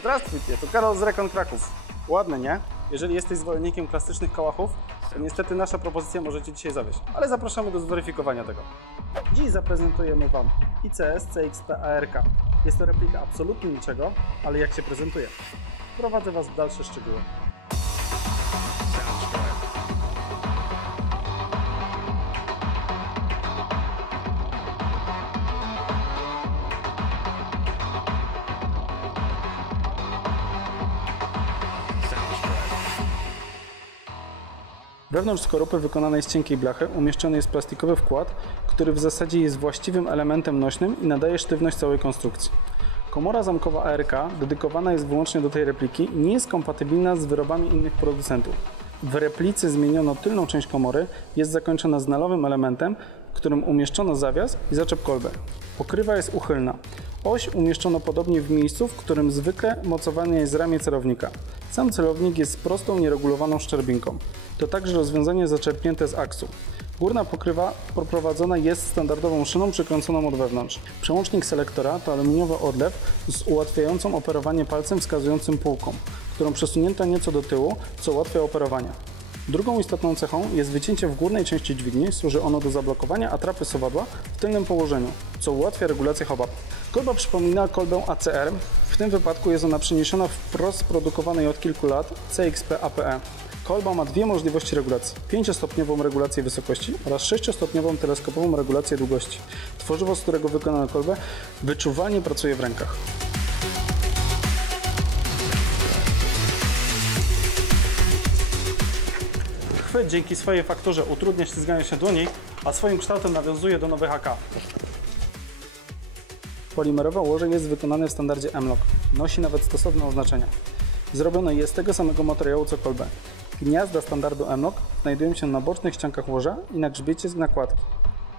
Zdrowствуйте, to Karol z Recon Kraków. Ładne, nie? Jeżeli jesteś zwolennikiem klasycznych kałachów, to niestety nasza propozycja może Cię dzisiaj zawieść, ale zapraszamy do zweryfikowania tego. Dziś zaprezentujemy Wam ICS CXP ARK. Jest to replika absolutnie niczego, ale jak się prezentuje? Wprowadzę Was w dalsze szczegóły. Wewnątrz skorupy wykonanej z cienkiej blachy umieszczony jest plastikowy wkład, który w zasadzie jest właściwym elementem nośnym i nadaje sztywność całej konstrukcji. Komora zamkowa ARK dedykowana jest wyłącznie do tej repliki i nie jest kompatybilna z wyrobami innych producentów. W replice zmieniono tylną część komory, jest zakończona znalowym elementem, w którym umieszczono zawias i zaczep kolbę. Pokrywa jest uchylna. Oś umieszczono podobnie w miejscu, w którym zwykle mocowany jest ramię celownika. Sam celownik jest prostą, nieregulowaną szczerbinką. To także rozwiązanie zaczerpnięte z aksu. Górna pokrywa poprowadzona jest standardową szyną przykręconą od wewnątrz. Przełącznik selektora to aluminiowy odlew z ułatwiającą operowanie palcem wskazującym półką, którą przesunięto nieco do tyłu, co ułatwia operowanie. Drugą istotną cechą jest wycięcie w górnej części dźwigni, służy ono do zablokowania atrapy sowadła w tylnym położeniu, co ułatwia regulację hobab. Kolba przypomina kolbę ACR, w tym wypadku jest ona przeniesiona wprost z produkowanej od kilku lat CXP APE. Kolba ma dwie możliwości regulacji: 5-stopniową regulację wysokości oraz 6-stopniową teleskopową regulację długości. Tworzywo, z którego wykonano kolbę, wyczuwalnie pracuje w rękach. Chwyt dzięki swojej fakturze utrudnia ślizganie się dłoni, a swoim kształtem nawiązuje do nowych AK. Polimerowe łoże jest wykonane w standardzie M-LOK. Nosi nawet stosowne oznaczenia. Zrobione jest z tego samego materiału co kolbę. Gniazda standardu M-LOK znajdują się na bocznych ściankach łoża i na grzbiecie z nakładki.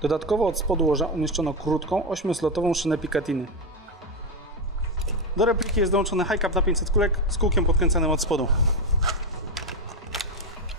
Dodatkowo od spodu łoża umieszczono krótką, 8-slotową szynę Picatinny. Do repliki jest dołączony high cap na 500 kulek z kółkiem podkręcanym od spodu.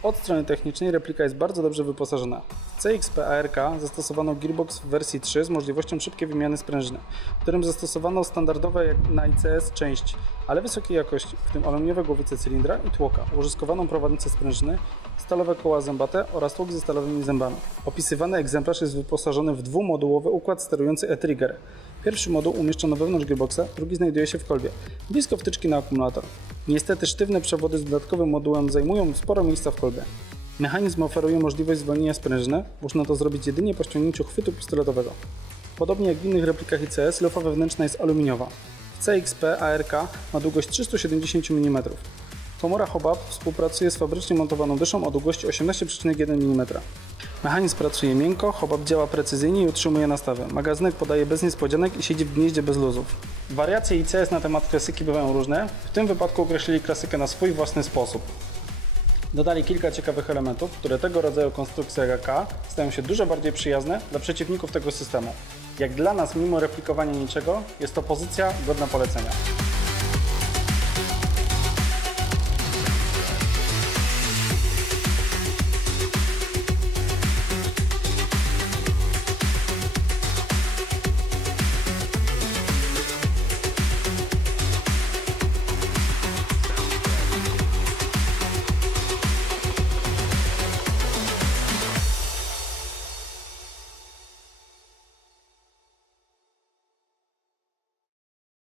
Od strony technicznej replika jest bardzo dobrze wyposażona. W CXP ARK zastosowano gearbox w wersji 3 z możliwością szybkiej wymiany sprężyny, w którym zastosowano standardowe jak na ICS części, ale wysokiej jakości, w tym aluminiowe głowice cylindra i tłoka, użyskowaną prowadnicę sprężyny, stalowe koła zębate oraz tłok ze stalowymi zębami. Opisywany egzemplarz jest wyposażony w dwumodułowy układ sterujący e-trigger. Pierwszy moduł umieszczono wewnątrz gearboxa, drugi znajduje się w kolbie, blisko wtyczki na akumulator. Niestety sztywne przewody z dodatkowym modułem zajmują sporo miejsca w kolbie. Mechanizm oferuje możliwość zwolnienia sprężyny, można to zrobić jedynie po ściągnięciu chwytu pistoletowego. Podobnie jak w innych replikach ICS, lufa wewnętrzna jest aluminiowa. W CXP ARK ma długość 370 mm. Komora hobab współpracuje z fabrycznie montowaną dyszą o długości 18,1 mm. Mechanizm pracuje miękko, hobab działa precyzyjnie i utrzymuje nastawy. Magazynek podaje bez niespodzianek i siedzi w gnieździe bez luzów. Wariacje ICS na temat klasyki bywają różne, w tym wypadku określili klasykę na swój własny sposób. Dodali kilka ciekawych elementów, które tego rodzaju konstrukcje AK stają się dużo bardziej przyjazne dla przeciwników tego systemu. Jak dla nas, mimo replikowania niczego, jest to pozycja godna polecenia.